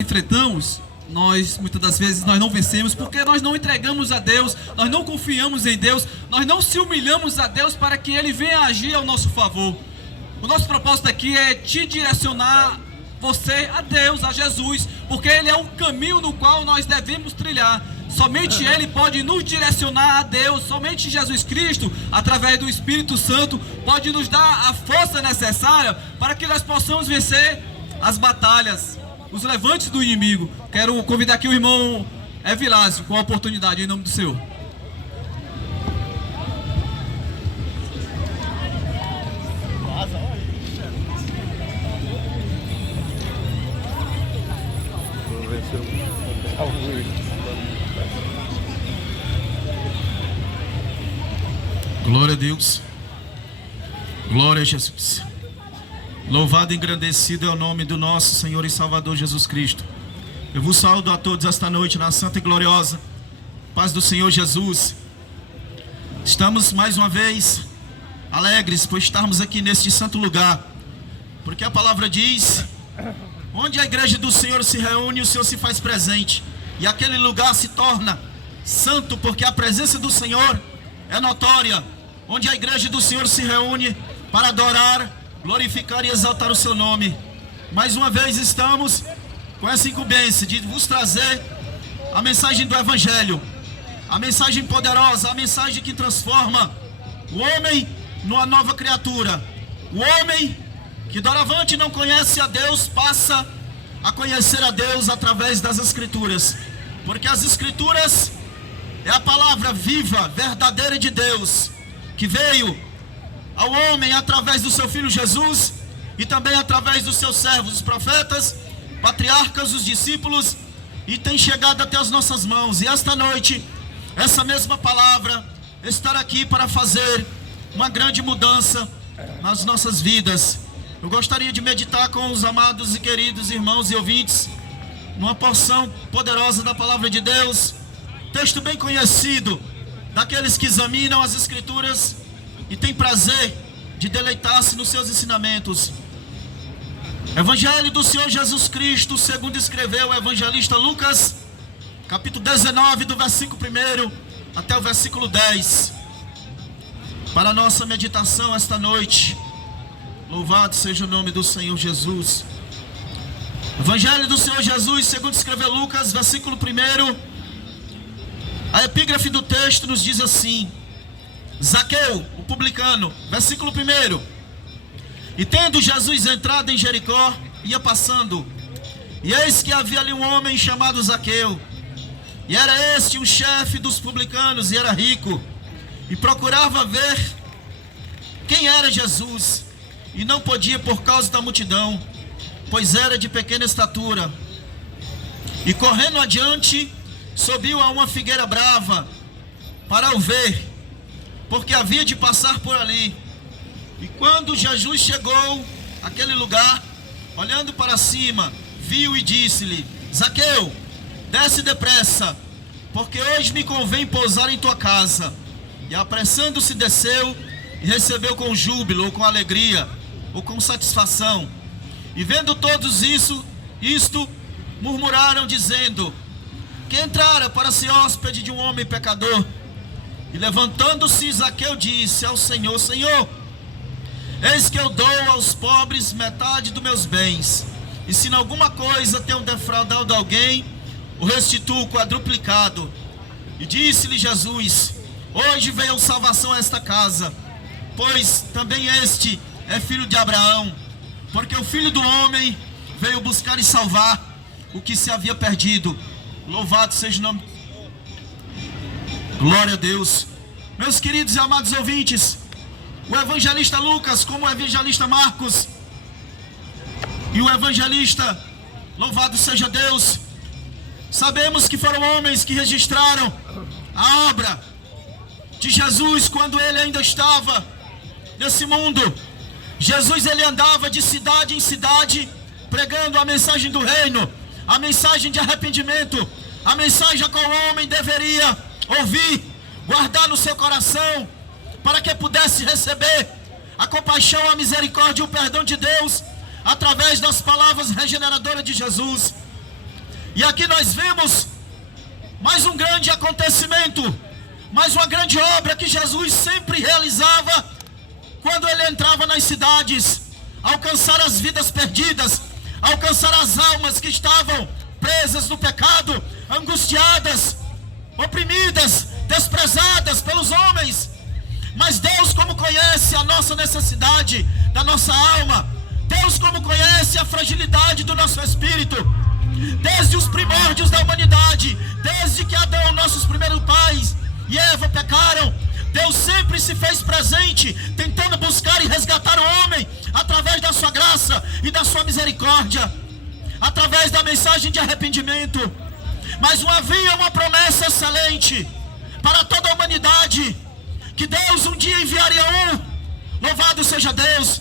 enfrentamos, muitas das vezes nós não vencemos porque nós não entregamos a Deus, nós não confiamos em Deus, nós não se humilhamos a Deus para que Ele venha agir ao nosso favor. O nosso propósito aqui é te direcionar você a Deus, a Jesus, porque Ele é o caminho no qual nós devemos trilhar. Somente Ele pode nos direcionar a Deus, somente Jesus Cristo, através do Espírito Santo, pode nos dar a força necessária para que nós possamos vencer as batalhas, os levantes do inimigo. Quero convidar aqui o irmão Evilásio com a oportunidade, em nome do Senhor. Glória a Deus, glória a Jesus. Louvado e engrandecido é o nome do nosso Senhor e Salvador Jesus Cristo. Eu vos saúdo a todos esta noite na santa e gloriosa paz do Senhor Jesus. Estamos mais uma vez alegres por estarmos aqui neste santo lugar, porque a palavra diz: onde a igreja do Senhor se reúne, o Senhor se faz presente, e aquele lugar se torna santo, porque a presença do Senhor é notória. Onde a igreja do Senhor se reúne para adorar, glorificar e exaltar o seu nome. Mais uma vez estamos com essa incumbência de vos trazer a mensagem do Evangelho, a mensagem poderosa, a mensagem que transforma o homem numa nova criatura. O homem que doravante não conhece a Deus passa a conhecer a Deus através das Escrituras, porque as Escrituras é a palavra viva, verdadeira de Deus, que veio ao homem através do seu Filho Jesus e também através dos seus servos, os profetas, patriarcas, os discípulos, e tem chegado até as nossas mãos. E esta noite, essa mesma palavra estará aqui para fazer uma grande mudança nas nossas vidas. Eu gostaria de meditar com os amados e queridos irmãos e ouvintes numa porção poderosa da palavra de Deus, texto bem conhecido daqueles que examinam as Escrituras e têm prazer de deleitar-se nos seus ensinamentos. Evangelho do Senhor Jesus Cristo, segundo escreveu o evangelista Lucas, capítulo 19, do versículo 1 até o versículo 10. Para a nossa meditação esta noite, louvado seja o nome do Senhor Jesus. Evangelho do Senhor Jesus, segundo escreveu Lucas, versículo 1. A epígrafe do texto nos diz assim: Zaqueu, o publicano, versículo 1. E tendo Jesus entrado em Jericó, ia passando, e eis que havia ali um homem chamado Zaqueu, e era este um chefe dos publicanos, e era rico, e procurava ver quem era Jesus, e não podia por causa da multidão, pois era de pequena estatura. E correndo adiante, subiu a uma figueira brava para o ver, porque havia de passar por ali. E quando Jesus chegou àquele lugar, olhando para cima, viu e disse-lhe: Zaqueu, desce depressa, porque hoje me convém pousar em tua casa. E apressando-se desceu e recebeu com júbilo, ou com alegria, ou com satisfação. E vendo todos isto, murmuraram dizendo: que entrara para ser hóspede de um homem pecador. E levantando-se, Zaqueu disse ao Senhor: Senhor, eis que eu dou aos pobres metade dos meus bens, e se em alguma coisa tenho defraudado alguém, o restituo quadruplicado. E disse-lhe Jesus: hoje veio salvação a esta casa, pois também este é filho de Abraão, porque o Filho do Homem veio buscar e salvar o que se havia perdido. Louvado seja o nome. Glória a Deus. Meus queridos e amados ouvintes, o evangelista Lucas, como o evangelista Marcos e o evangelista, louvado seja Deus, sabemos que foram homens que registraram a obra de Jesus quando ele ainda estava nesse mundo. Jesus, ele andava de cidade em cidade pregando a mensagem do reino, a mensagem de arrependimento, a mensagem a qual o homem deveria ouvir, guardar no seu coração, para que pudesse receber a compaixão, a misericórdia e o perdão de Deus, através das palavras regeneradoras de Jesus. E aqui nós vemos mais um grande acontecimento, mais uma grande obra que Jesus sempre realizava quando ele entrava nas cidades, alcançar as vidas perdidas, alcançar as almas que estavam presas no pecado, angustiadas, oprimidas, desprezadas pelos homens. Mas Deus, como conhece a nossa necessidade da nossa alma, Deus, como conhece a fragilidade do nosso espírito, desde os primórdios da humanidade, desde que Adão, nossos primeiros pais, e Eva pecaram, Deus sempre se fez presente, tentando buscar e resgatar o homem, através da sua graça e da sua misericórdia, através da mensagem de arrependimento. Mas havia uma promessa excelente para toda a humanidade, que Deus um dia enviaria louvado seja Deus,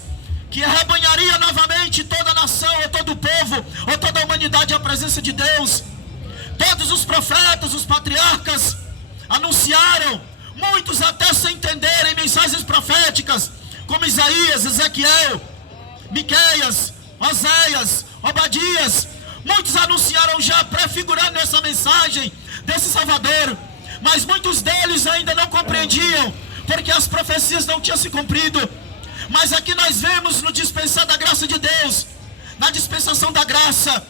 que arrebanharia novamente toda a nação, ou todo o povo, ou toda a humanidade à presença de Deus. Todos os profetas, os patriarcas anunciaram, muitos até sem entenderem, mensagens proféticas, como Isaías, Ezequiel, Miqueias, Oséias, Obadias. Muitos anunciaram já, prefigurando essa mensagem desse Salvador, mas muitos deles ainda não compreendiam, porque as profecias não tinham se cumprido. Mas aqui nós vemos no dispensar da graça de Deus, na dispensação da graça,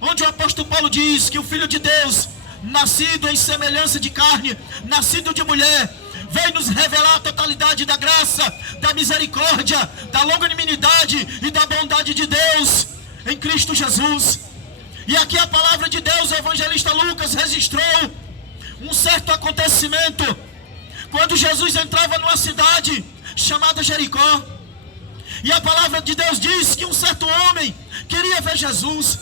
onde o apóstolo Paulo diz que o Filho de Deus, nascido em semelhança de carne, nascido de mulher, veio nos revelar a totalidade da graça, da misericórdia, da longanimidade e da bondade de Deus em Cristo Jesus. E aqui a palavra de Deus, o evangelista Lucas registrou um certo acontecimento, quando Jesus entrava numa cidade chamada Jericó. E a palavra de Deus diz que um certo homem queria ver Jesus,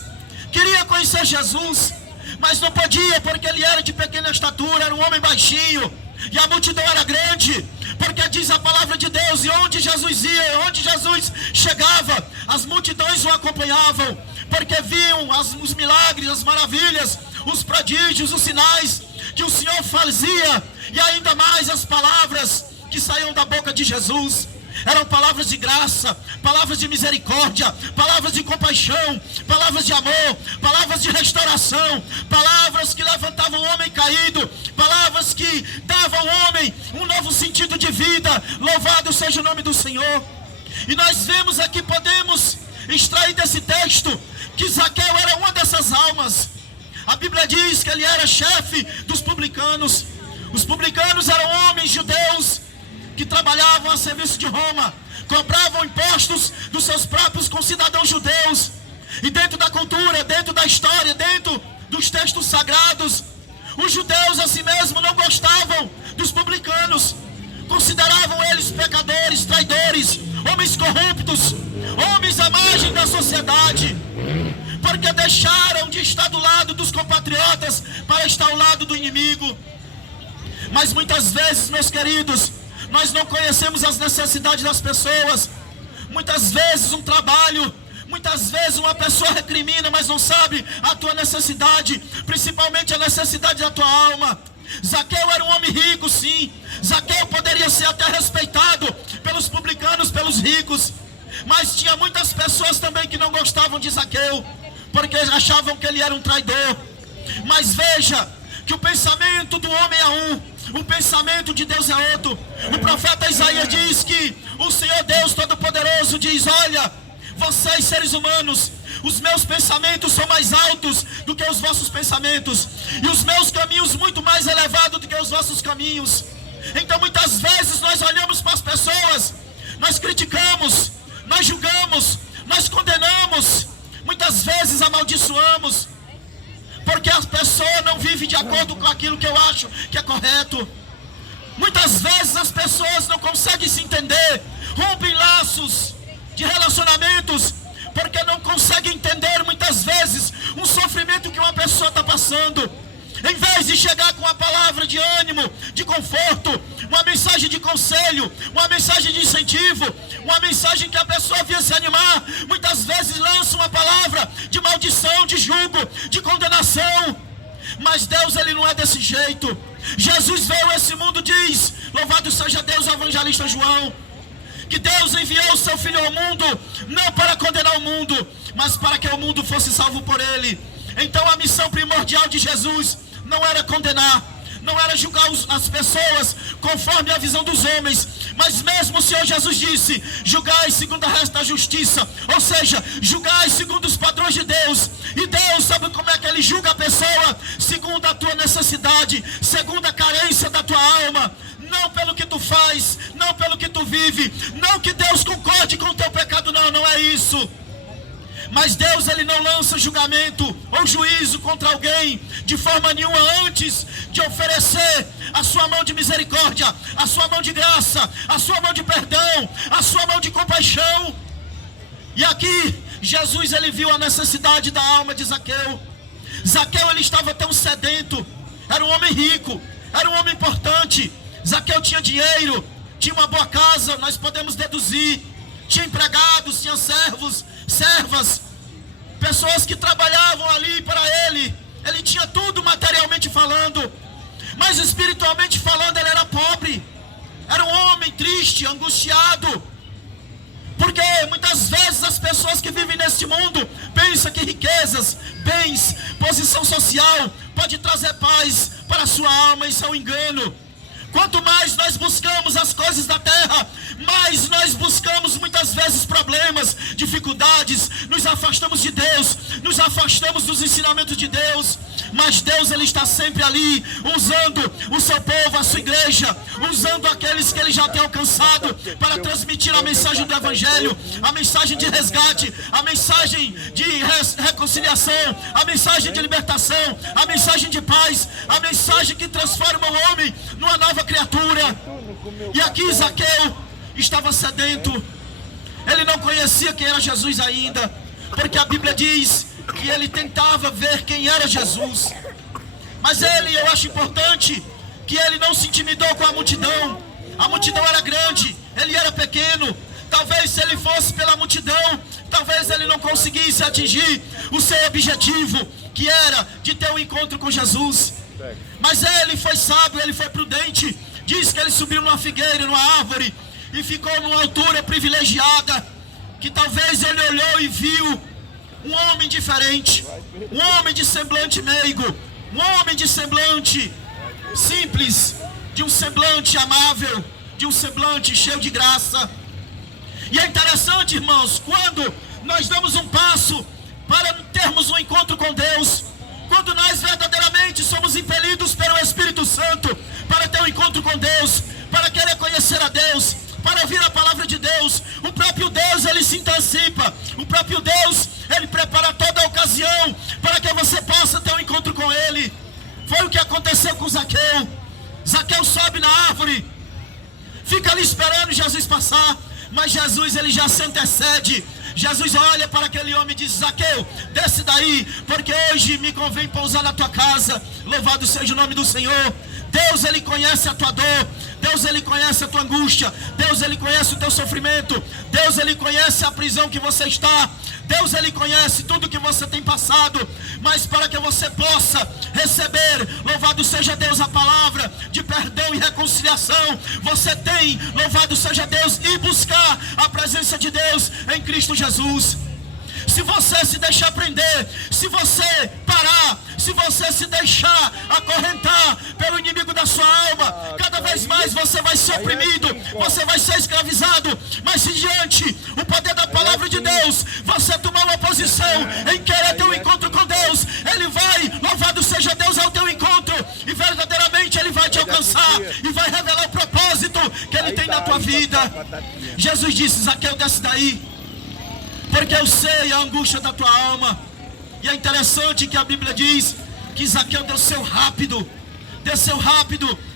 queria conhecer Jesus, mas não podia, porque ele era de pequena estatura, era um homem baixinho, e a multidão era grande, porque diz a palavra de Deus, e onde Jesus ia, onde Jesus chegava, as multidões o acompanhavam, porque viam os milagres, as maravilhas, os prodígios, os sinais que o Senhor fazia, e ainda mais as palavras que saíam da boca de Jesus. Eram palavras de graça, palavras de misericórdia, palavras de compaixão, palavras de amor, palavras de restauração, palavras que levantavam o homem caído, palavras que davam ao homem um novo sentido de vida. Louvado seja o nome do Senhor. E nós vemos aqui, podemos extrair desse texto, que Zaqueu era uma dessas almas. A Bíblia diz que ele era chefe dos publicanos. Os publicanos eram homens judeus que trabalhavam a serviço de Roma, cobravam impostos dos seus próprios concidadãos judeus. E dentro da cultura, dentro da história, dentro dos textos sagrados, os judeus assim mesmo não gostavam dos publicanos, consideravam eles pecadores, traidores, homens corruptos, homens à margem da sociedade, porque deixaram de estar do lado dos compatriotas para estar ao lado do inimigo. Mas muitas vezes, meus queridos, nós não conhecemos as necessidades das pessoas. Muitas vezes um trabalho, muitas vezes uma pessoa recrimina, mas não sabe a tua necessidade, principalmente a necessidade da tua alma. Zaqueu era um homem rico, sim. Zaqueu poderia ser até respeitado pelos publicanos, pelos ricos, mas tinha muitas pessoas também que não gostavam de Zaqueu, porque achavam que ele era um traidor. Mas veja que o pensamento do homem é um, o pensamento de Deus é outro. O profeta Isaías diz que o Senhor Deus Todo-Poderoso diz: olha, vocês seres humanos, os meus pensamentos são mais altos do que os vossos pensamentos, e os meus caminhos muito mais elevados do que os vossos caminhos. Então muitas vezes nós olhamos para as pessoas, nós criticamos, nós julgamos, nós condenamos, muitas vezes amaldiçoamos, porque a pessoa não vive de acordo com aquilo que eu acho que é correto. Muitas vezes as pessoas não conseguem se entender, rompem laços de relacionamentos, porque não conseguem entender muitas vezes um sofrimento que uma pessoa está passando. Em vez de chegar com uma palavra de ânimo, de conforto, uma mensagem de conselho, uma mensagem de incentivo, uma mensagem que a pessoa venha se animar, muitas vezes lança uma palavra de maldição, de julgo, de condenação. Mas Deus, ele não é desse jeito. Jesus veio a esse mundo, diz, louvado seja Deus, o evangelista João, que Deus enviou o seu Filho ao mundo, não para condenar o mundo, mas para que o mundo fosse salvo por ele. Então a missão primordial de Jesus não era condenar, não era julgar as pessoas conforme a visão dos homens, mas mesmo o Senhor Jesus disse: julgai segundo a resto da justiça, ou seja, julgai segundo os padrões de Deus. E Deus sabe como é que Ele julga a pessoa? Segundo a tua necessidade, segundo a carência da tua alma, não pelo que tu faz, não pelo que tu vive, não que Deus concorde com o teu pecado, não é isso. Mas Deus, Ele não lança julgamento ou juízo contra alguém de forma nenhuma antes de oferecer a sua mão de misericórdia, a sua mão de graça, a sua mão de perdão, a sua mão de compaixão. E aqui Jesus, Ele viu a necessidade da alma de Zaqueu. Zaqueu, ele estava tão sedento, era um homem rico, era um homem importante. Zaqueu tinha dinheiro, tinha uma boa casa, nós podemos deduzir, tinha empregados, tinha servos, servas, pessoas que trabalhavam ali para ele. Ele tinha tudo materialmente falando, mas espiritualmente falando ele era pobre. Era um homem triste, angustiado, porque muitas vezes as pessoas que vivem neste mundo pensam que riquezas, bens, posição social pode trazer paz para a sua alma. Isso é um engano. Quanto mais nós buscamos as coisas da terra, mais nós buscamos muitas vezes problemas, dificuldades, nos afastamos de Deus, nos afastamos dos ensinamentos de Deus. Mas Deus, Ele está sempre ali, usando o seu povo, a sua igreja, usando aqueles que Ele já tem alcançado para transmitir a mensagem do Evangelho, a mensagem de resgate, a mensagem de reconciliação, a mensagem de libertação, a mensagem de paz, a mensagem que transforma o homem numa nova criatura. E aqui Zaqueu estava sedento, ele não conhecia quem era Jesus ainda, porque a Bíblia diz que ele tentava ver quem era Jesus. Mas eu acho importante que ele não se intimidou com a multidão. A multidão era grande, ele era pequeno. Talvez se ele fosse pela multidão, talvez ele não conseguisse atingir o seu objetivo, que era de ter um encontro com Jesus. Mas ele foi sábio, ele foi prudente. Diz que ele subiu numa figueira, numa árvore, e ficou numa altura privilegiada, que talvez ele olhou e viu um homem diferente, um homem de semblante meigo, um homem de semblante simples, de um semblante amável, de um semblante cheio de graça. E é interessante, irmãos, quando nós damos um passo para termos um encontro com Deus, quando nós verdadeiramente somos impelidos pelo Espírito Santo para ter um encontro com Deus, para querer conhecer a Deus, para ouvir a palavra de Deus, o próprio Deus, ele se antecipa, o próprio Deus, ele prepara toda a ocasião para que você possa ter um encontro com ele. Foi o que aconteceu com Zaqueu. Zaqueu sobe na árvore, fica ali esperando Jesus passar, mas Jesus, ele já se antecede. Jesus olha para aquele homem e diz: Zaqueu, desce daí, porque hoje me convém pousar na tua casa. Louvado seja o nome do Senhor. Deus, ele conhece a tua dor, Deus, ele conhece a tua angústia, Deus, ele conhece o teu sofrimento, Deus, ele conhece a prisão que você está, Deus, ele conhece tudo que você tem passado. Mas para que você possa receber, louvado seja Deus, a palavra de perdão e reconciliação, você tem, louvado seja Deus, e buscar a presença de Deus em Cristo Jesus. Se você se deixar prender, se você parar, se você se deixar acorrentar pelo inimigo da sua alma, cada vez mais você vai ser oprimido, você vai ser escravizado. Mas se diante o poder da palavra de Deus, você tomar uma posição em querer ter um encontro com Deus, Ele vai, louvado seja Deus, ao teu encontro, e verdadeiramente Ele vai te alcançar e vai revelar o propósito que Ele tem na tua vida. Jesus disse: Zaqueu, desce daí, porque eu sei a angústia da tua alma. E é interessante que a Bíblia diz que Zaqueu desceu rápido,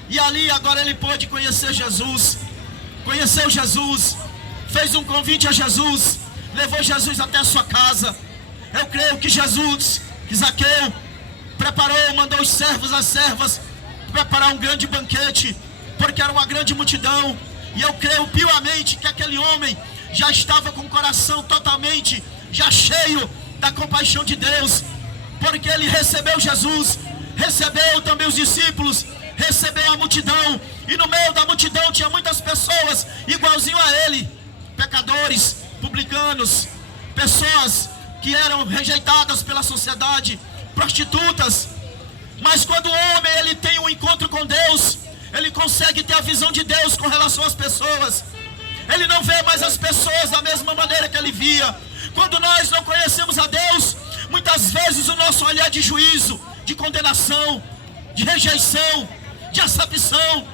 e ali agora ele pôde conhecer Jesus. Conheceu Jesus, fez um convite a Jesus, levou Jesus até a sua casa. Eu creio que Zaqueu preparou, mandou os servos, as servas preparar um grande banquete, porque era uma grande multidão. E eu creio piamente que aquele homem já estava com o coração totalmente já cheio da compaixão de Deus, porque ele recebeu Jesus, recebeu também os discípulos, recebeu a multidão, e no meio da multidão tinha muitas pessoas igualzinho a ele, pecadores, publicanos, pessoas que eram rejeitadas pela sociedade, prostitutas. Mas quando o homem ele tem um encontro com Deus, ele consegue ter a visão de Deus com relação às pessoas. Ele não vê mais as pessoas da mesma maneira que ele via. Quando nós não conhecemos a Deus, muitas vezes o nosso olhar de juízo, de condenação, de rejeição, de acepção.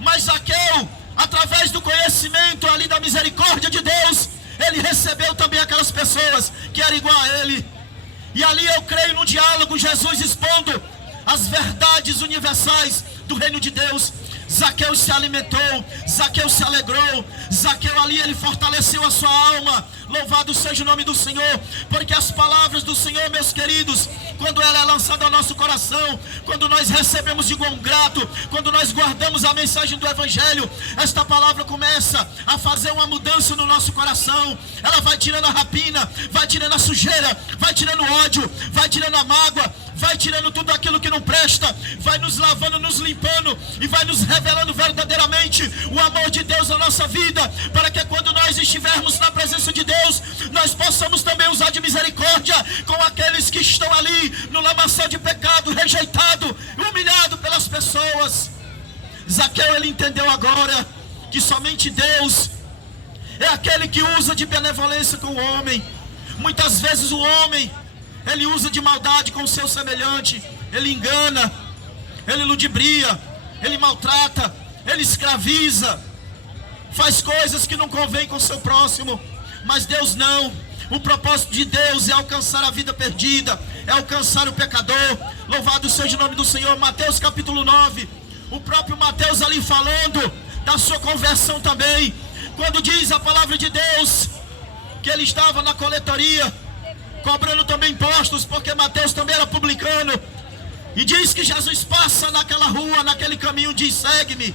Mas Zaqueu, através do conhecimento ali da misericórdia de Deus, ele recebeu também aquelas pessoas que eram igual a ele. E ali eu creio no diálogo, Jesus expondo as verdades universais do reino de Deus. Zaqueu se alimentou, Zaqueu se alegrou, Zaqueu ali ele fortaleceu a sua alma. Louvado seja o nome do Senhor, porque as palavras do Senhor, meus queridos, quando ela é lançada ao nosso coração, quando nós recebemos de bom grato, quando nós guardamos a mensagem do Evangelho, esta palavra começa a fazer uma mudança no nosso coração. Ela vai tirando a rapina, vai tirando a sujeira, vai tirando o ódio, vai tirando a mágoa, vai tirando tudo aquilo que não presta, vai nos lavando, nos limpando e vai nos revelando verdadeiramente o amor de Deus na nossa vida, para que quando nós estivermos na presença de Deus, nós possamos também usar de misericórdia com aqueles que estão ali no lamaçal de pecado, rejeitado, humilhado pelas pessoas. Zaqueu ele entendeu agora que somente Deus é aquele que usa de benevolência com o homem. Muitas vezes o homem ele usa de maldade com o seu semelhante, ele engana, ele ludibria, ele maltrata, ele escraviza, faz coisas que não convém com o seu próximo. Mas Deus não. O propósito de Deus é alcançar a vida perdida, é alcançar o pecador. Louvado seja o nome do Senhor. Mateus capítulo 9, o próprio Mateus ali falando da sua conversão também, quando diz a palavra de Deus que ele estava na coletoria cobrando também impostos, porque Mateus também era publicano, e diz que Jesus passa naquela rua, naquele caminho, diz: segue-me.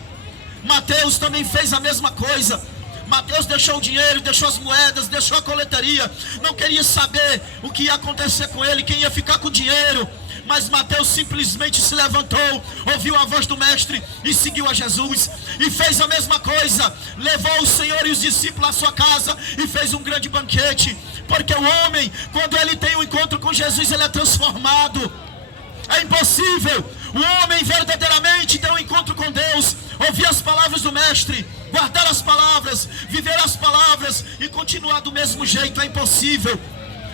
Mateus também fez a mesma coisa. Mateus deixou o dinheiro, deixou as moedas, deixou a coletaria, não queria saber o que ia acontecer com ele, quem ia ficar com o dinheiro. Mas Mateus simplesmente se levantou, ouviu a voz do mestre e seguiu a Jesus. E fez a mesma coisa, levou o Senhor e os discípulos à sua casa e fez um grande banquete. Porque o homem, quando ele tem um encontro com Jesus, ele é transformado. É impossível o homem verdadeiramente ter um encontro com Deus, ouvir as palavras do mestre, guardar as palavras, viver as palavras e continuar do mesmo jeito. É impossível,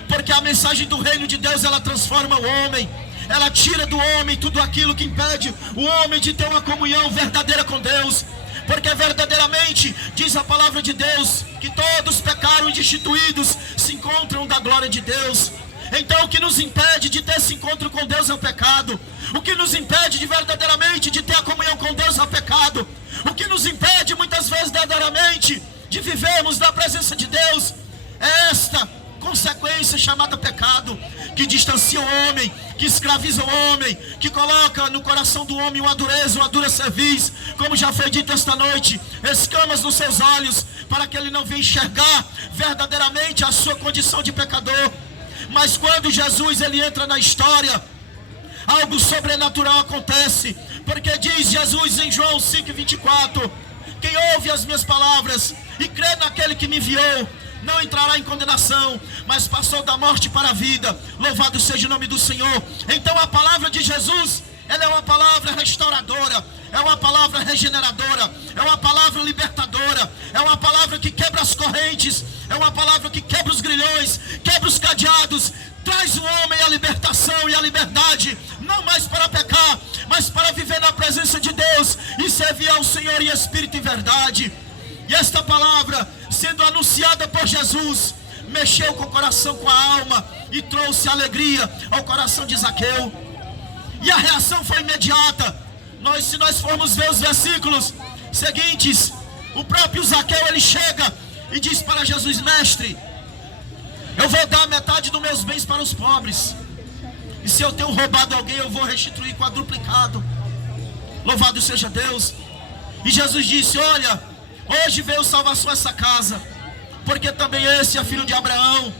porque a mensagem do reino de Deus, ela transforma o homem, ela tira do homem tudo aquilo que impede o homem de ter uma comunhão verdadeira com Deus. Porque verdadeiramente diz a palavra de Deus que todos pecaram e destituídos se encontram da glória de Deus. Então o que nos impede de ter esse encontro com Deus é o pecado. O que nos impede de verdadeiramente de ter a comunhão com Deus é o pecado. O que nos impede muitas vezes verdadeiramente de vivermos na presença de Deus é esta consequência chamada pecado, que distancia o homem, que escraviza o homem, que coloca no coração do homem uma dureza, uma dura cerviz, como já foi dito esta noite, escamas nos seus olhos, para que ele não venha enxergar verdadeiramente a sua condição de pecador. Mas quando Jesus ele entra na história, algo sobrenatural acontece, porque diz Jesus em João 5,24: quem ouve as minhas palavras e crê naquele que me enviou, não entrará em condenação, mas passou da morte para a vida. Louvado seja o nome do Senhor. Então a palavra de Jesus, ela é uma palavra restauradora, é uma palavra regeneradora, é uma palavra libertadora, é uma palavra que quebra as correntes, é uma palavra que quebra os grilhões, quebra os cadeados, traz o homem a libertação e a liberdade, não mais para pecar, mas para viver na presença de Deus e servir ao Senhor em espírito e verdade. E esta palavra, sendo anunciada por Jesus, mexeu com o coração, com a alma, e trouxe alegria ao coração de Zaqueu. E a reação foi imediata. Se nós formos ver os versículos seguintes, o próprio Zaqueu ele chega e diz para Jesus: mestre, eu vou dar metade dos meus bens para os pobres, e se eu tenho roubado alguém, eu vou restituir quadruplicado. Louvado seja Deus. E Jesus disse: olha, hoje veio salvação a essa casa, porque também esse é filho de Abraão,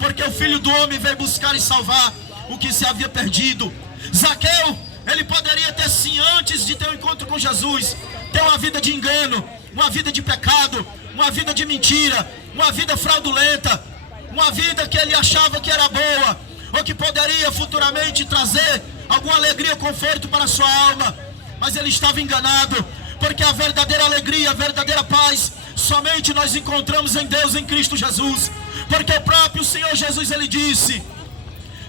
porque o Filho do Homem veio buscar e salvar o que se havia perdido. Zaqueu, ele poderia ter sim, antes de ter um encontro com Jesus, ter uma vida de engano, uma vida de pecado, uma vida de mentira, uma vida fraudulenta, uma vida que ele achava que era boa, ou que poderia futuramente trazer alguma alegria ou conforto para a sua alma. Mas ele estava enganado, porque a verdadeira alegria, a verdadeira paz, somente nós encontramos em Deus, em Cristo Jesus. Porque o próprio Senhor Jesus, ele disse: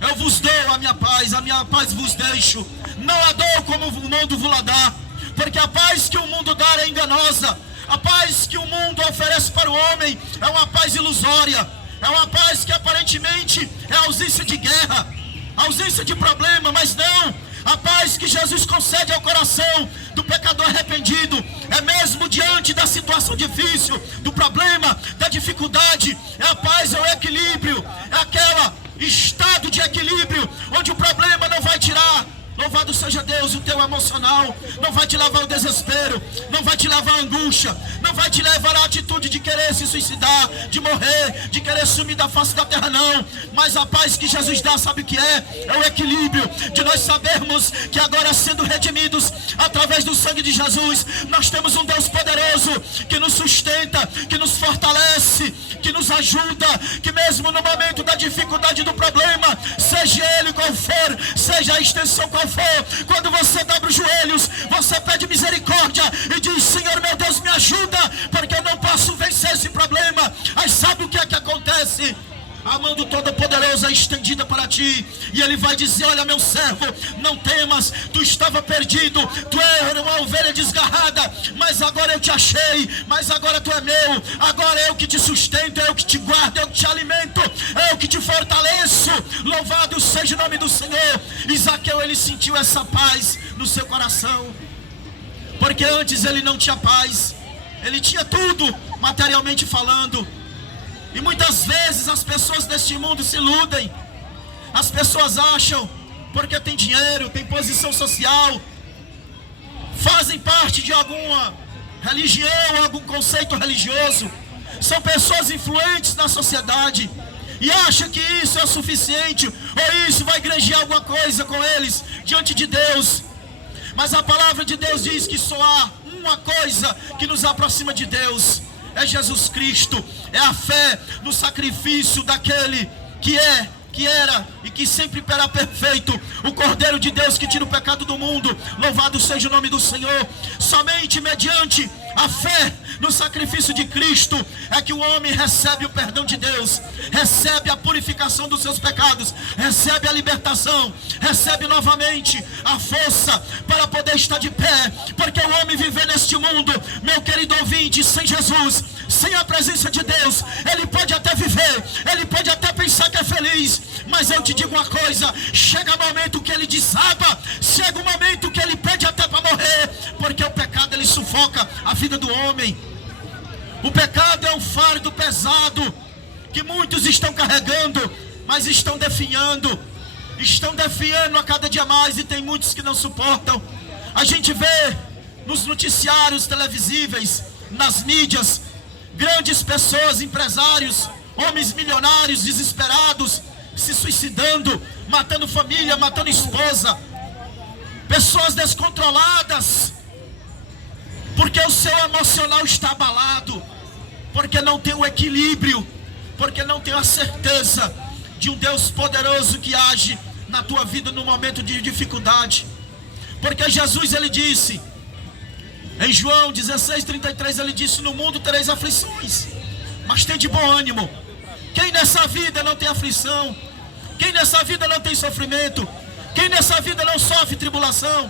eu vos dou a minha paz vos deixo. Não a dou como o mundo vos dá. Porque a paz que o mundo dá é enganosa. A paz que o mundo oferece para o homem é uma paz ilusória. É uma paz que aparentemente é ausência de guerra, ausência de problema, mas não. A paz que Jesus concede ao coração do pecador arrependido é mesmo diante da situação difícil, do problema, da dificuldade. É a paz, é o equilíbrio, é aquele estado de equilíbrio onde o problema não vai tirar, louvado seja Deus, o teu emocional, não vai te levar ao desespero, não vai te levar à angústia, não vai te levar à atitude de querer se suicidar, de morrer, de querer sumir da face da terra, não. Mas a paz que Jesus dá, sabe o que é? É o equilíbrio de nós sabermos que agora, sendo redimidos através do sangue de Jesus, nós temos um Deus poderoso que nos sustenta, que nos fortalece, que nos ajuda, que mesmo no momento da dificuldade do problema, seja ele qual for, seja a extensão qual for, quando você dobra os joelhos, você pede misericórdia e diz: Senhor meu Deus, me ajuda, porque eu não posso vencer esse problema. Aí sabe o que é que acontece? A mão do Todo-Poderoso é estendida para ti, e ele vai dizer: olha, meu servo, não temas, tu estava perdido, tu era uma ovelha desgarrada, mas agora eu te achei, mas agora tu é meu, agora eu que te sustento, eu que te guardo, eu que te alimento, eu que te fortaleço. Louvado seja o nome do Senhor. E Zaqueu, ele sentiu essa paz no seu coração, porque antes ele não tinha paz, ele tinha tudo, materialmente falando. E muitas vezes as pessoas deste mundo se iludem. As pessoas acham, porque tem dinheiro, tem posição social, fazem parte de alguma religião, algum conceito religioso, são pessoas influentes na sociedade, e acham que isso é o suficiente, ou isso vai granjear alguma coisa com eles diante de Deus. Mas a palavra de Deus diz que só há uma coisa que nos aproxima de Deus: é Jesus Cristo, é a fé no sacrifício daquele que era e que sempre será perfeito, o Cordeiro de Deus que tira o pecado do mundo. Louvado seja o nome do Senhor. Somente mediante a fé no sacrifício de Cristo é que o homem recebe o perdão de Deus, recebe a purificação dos seus pecados, recebe a libertação, recebe novamente a força para poder estar de pé. Porque o homem viver neste mundo, meu querido ouvinte, sem Jesus, sem a presença de Deus, ele pode até viver, ele pode até pensar que é feliz, mas eu te digo uma coisa: chega o momento que ele desaba, chega o momento que ele pede até para morrer, porque o pecado, ele sufoca a vida do homem. O pecado é um fardo pesado que muitos estão carregando, mas estão definhando a cada dia mais, e tem muitos que não suportam. A gente vê nos noticiários televisíveis, nas mídias, grandes pessoas, empresários, homens milionários desesperados, se suicidando, matando família, matando esposa, pessoas descontroladas, porque o seu emocional está abalado, porque não tem o equilíbrio, porque não tem a certeza de um Deus poderoso que age na tua vida no momento de dificuldade. Porque Jesus, ele disse em João 16:33, ele disse: no mundo tereis aflições, mas tem de bom ânimo. Quem nessa vida não tem aflição? Quem nessa vida não tem sofrimento? Quem nessa vida não sofre tribulação?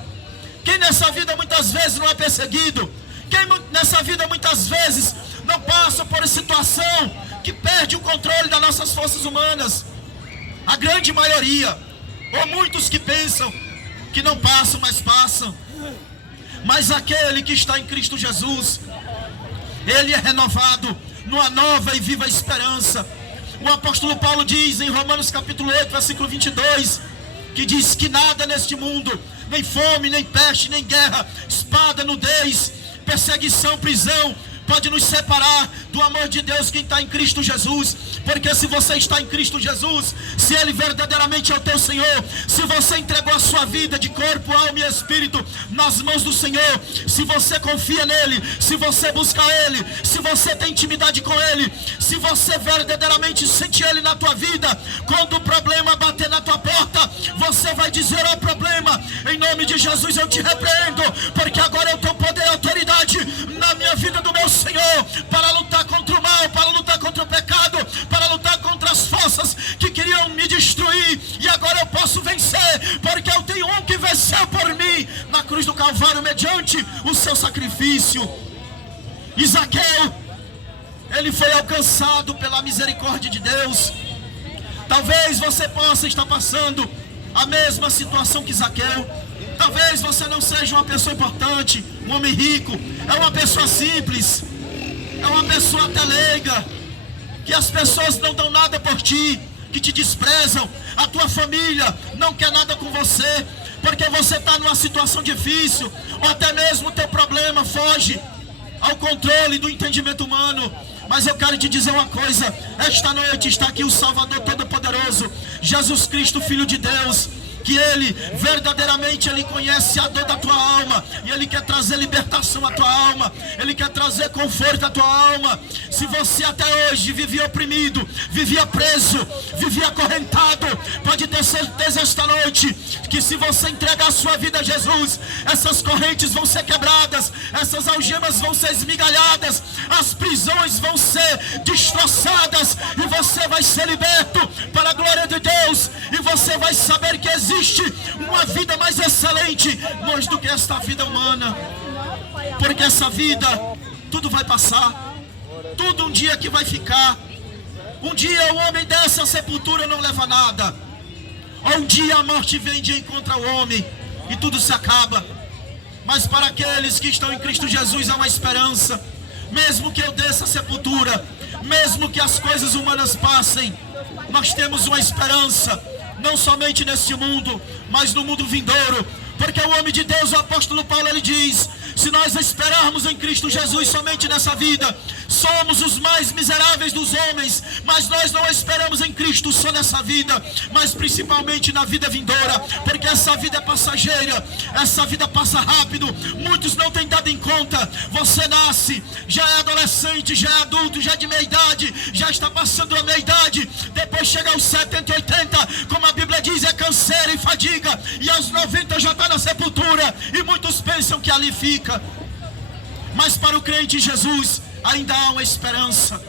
Quem nessa vida muitas vezes não é perseguido? Quem nessa vida muitas vezes não passa por situação que perde o controle das nossas forças humanas? A grande maioria, ou muitos que pensam que não passam, mas passam. Mas aquele que está em Cristo Jesus, ele é renovado numa nova e viva esperança. O apóstolo Paulo diz em Romanos capítulo 8, versículo 22, que diz que nada neste mundo, nem fome, nem peste, nem guerra, espada, nudez, perseguição, prisão, pode nos separar do amor de Deus quem está em Cristo Jesus. Porque se você está em Cristo Jesus, se Ele verdadeiramente é o teu Senhor, se você entregou a sua vida de corpo, alma e espírito nas mãos do Senhor, se você confia nele, se você busca Ele, se você tem intimidade com Ele, se você verdadeiramente sente Ele na tua vida, quando o problema bater na tua porta, você vai dizer ao problema: em nome de Jesus eu te repreendo, porque agora eu tenho poder e autoridade na minha vida do meu Senhor, para lutar contra o mal, para lutar contra o pecado, para lutar contra as forças que queriam me destruir, e agora eu posso vencer, porque eu tenho um que venceu por mim na cruz do Calvário, mediante o seu sacrifício. E Zaqueu, ele foi alcançado pela misericórdia de Deus. Talvez você possa estar passando a mesma situação que Zaqueu. Talvez você não seja uma pessoa importante, um homem rico, é uma pessoa simples, é uma pessoa até leiga, que as pessoas não dão nada por ti, que te desprezam, a tua família não quer nada com você, porque você está numa situação difícil, ou até mesmo o teu problema foge ao controle do entendimento humano. Mas eu quero te dizer uma coisa: esta noite está aqui o Salvador Todo-Poderoso, Jesus Cristo, Filho de Deus, que Ele verdadeiramente Ele conhece a dor da tua alma, e Ele quer trazer libertação à tua alma, Ele quer trazer conforto à tua alma. Se você até hoje vivia oprimido, vivia preso, vivia acorrentado, pode ter certeza esta noite que se você entregar a sua vida a Jesus, essas correntes vão ser quebradas, essas algemas vão ser esmigalhadas, as prisões vão ser destroçadas, e você vai ser liberto para a glória de Deus, e você vai saber que existe uma vida mais excelente longe do que esta vida humana, porque essa vida, tudo vai passar, tudo um dia que vai ficar. Um dia o homem desce à sepultura, não leva nada, ou um dia a morte vem de encontro ao homem e tudo se acaba. Mas para aqueles que estão em Cristo Jesus há uma esperança. Mesmo que eu desça à sepultura, mesmo que as coisas humanas passem, nós temos uma esperança, não somente neste mundo, mas no mundo vindouro. Porque o homem de Deus, o apóstolo Paulo, ele diz: se nós esperarmos em Cristo Jesus somente nessa vida, somos os mais miseráveis dos homens. Mas nós não esperamos em Cristo só nessa vida, mas principalmente na vida vindoura, porque essa vida é passageira, essa vida passa rápido. Muitos não têm dado em conta. Você nasce, já é adolescente, já é adulto, já é de meia idade, já está passando a meia idade, depois chega aos 70, 80, como a Bíblia diz, é canseira e fadiga, e aos 90 já está na sepultura, e muitos pensam que ali fica. Mas para o crente em Jesus ainda há uma esperança,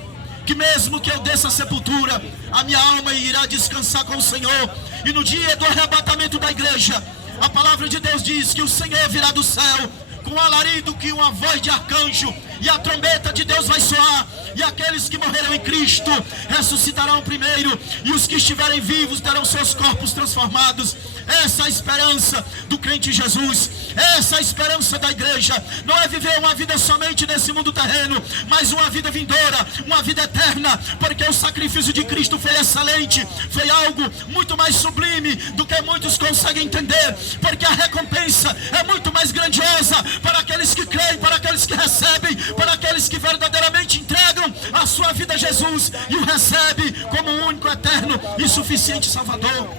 que mesmo que eu desça a sepultura, a minha alma irá descansar com o Senhor. E no dia do arrebatamento da igreja, a palavra de Deus diz que o Senhor virá do céu com um alarido, que uma voz de arcanjo, e a trombeta de Deus vai soar, e aqueles que morreram em Cristo ressuscitarão primeiro, e os que estiverem vivos terão seus corpos transformados. Essa é a esperança do crente em Jesus, essa é a esperança da igreja. Não é viver uma vida somente nesse mundo terreno, mas uma vida vindoura, uma vida eterna, porque o sacrifício de Cristo foi excelente, foi algo muito mais sublime do que muitos conseguem entender, porque a recompensa é muito mais grandiosa para aqueles que creem, para aqueles que recebem, para aqueles que verdadeiramente entregam a sua vida a Jesus e o recebem como o único, eterno e suficiente Salvador.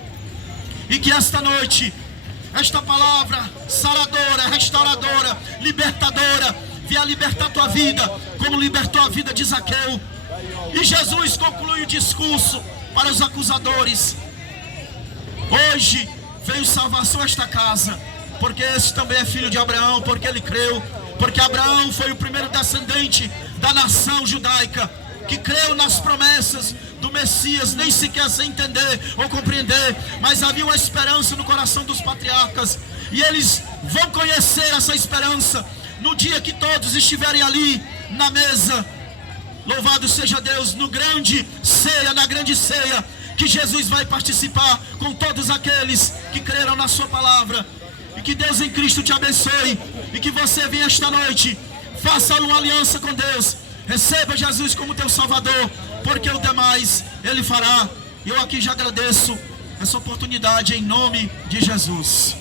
E que esta noite, esta palavra saradora, restauradora, libertadora, venha libertar a tua vida, como libertou a vida de Zaqueu. E Jesus conclui o discurso para os acusadores: hoje veio salvação a esta casa, porque esse também é filho de Abraão, porque ele creu, porque Abraão foi o primeiro descendente da nação judaica, que creu nas promessas do Messias, nem sequer sem entender ou compreender, mas havia uma esperança no coração dos patriarcas, e eles vão conhecer essa esperança no dia que todos estiverem ali na mesa. Louvado seja Deus, no grande ceia, na grande ceia, que Jesus vai participar com todos aqueles que creram na sua palavra. E que Deus em Cristo te abençoe, e que você venha esta noite, faça uma aliança com Deus, receba Jesus como teu Salvador, porque o demais Ele fará. Eu aqui já agradeço essa oportunidade em nome de Jesus.